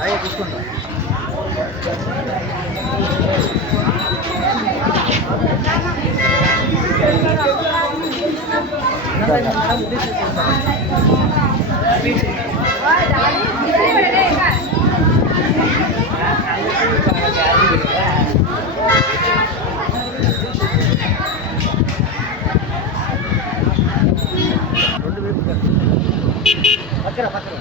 అదే తీసుకుంటా. పక్కన పక్కన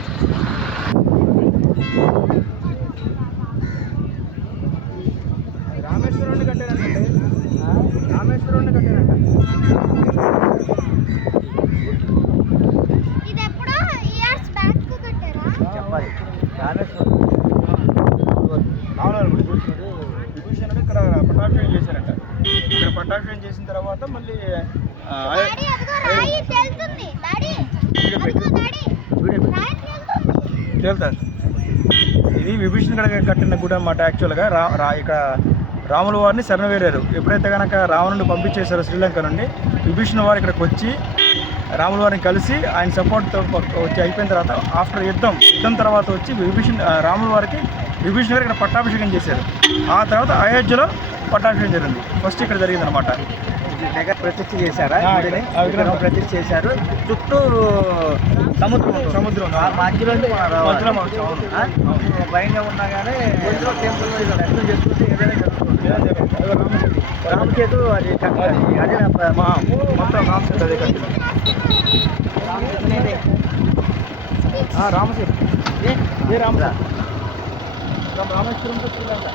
రామేశ్వరం కట్టారంటే రామేశ్వరం కట్టారంట. ఇది ఎప్పుడో ఇయర్స్ బ్యాక్ కట్టారా? చెప్పాలి. రామేశ్వరం విభూషణుడు ఇక్కడ పట్టాభిషేకం చేశారంట. ఇక్కడ పట్టాభిషేకం చేసిన తర్వాత మళ్ళీ తేలుతారు. ఇది విభీషణుడు కట్టిన గుడి అన్నమాట. యాక్చువల్గా ఇక్కడ రాముల వారిని శరణవేరారు. ఎప్పుడైతే కనుక రావణుడు పంపించేశారో శ్రీలంక నుండి, విభీషణ వారు ఇక్కడికి వచ్చి రాముల వారిని కలిసి ఆయన సపోర్ట్తో వచ్చి అయిపోయిన తర్వాత ఆఫ్టర్ యుద్ధం తర్వాత వచ్చి రాముల వారికి విభీషణ గారు ఇక్కడ పట్టాభిషేకం చేశారు. ఆ తర్వాత అయోధ్యలో పట్టాభిషేకం జరిగింది. ఫస్ట్ ఇక్కడ జరిగింది అనమాట. దగ్గర ప్రతిష్ఠ చేశారా? విగ్రహం ప్రతిష్ఠ చేశారు. చుట్టూ సముద్రం మధ్యలో భయంగా ఉన్నా కానీ టెంపుల్ దర్శనం చేసుకుంటే ఏదైనా జరుగుతుంది. రామసేతు అది అదే మొత్తం రామసేతు అదే కట్టింది. రామసేతు ఏ రామసేతు రామేశ్వరంతో శ్రీలంక.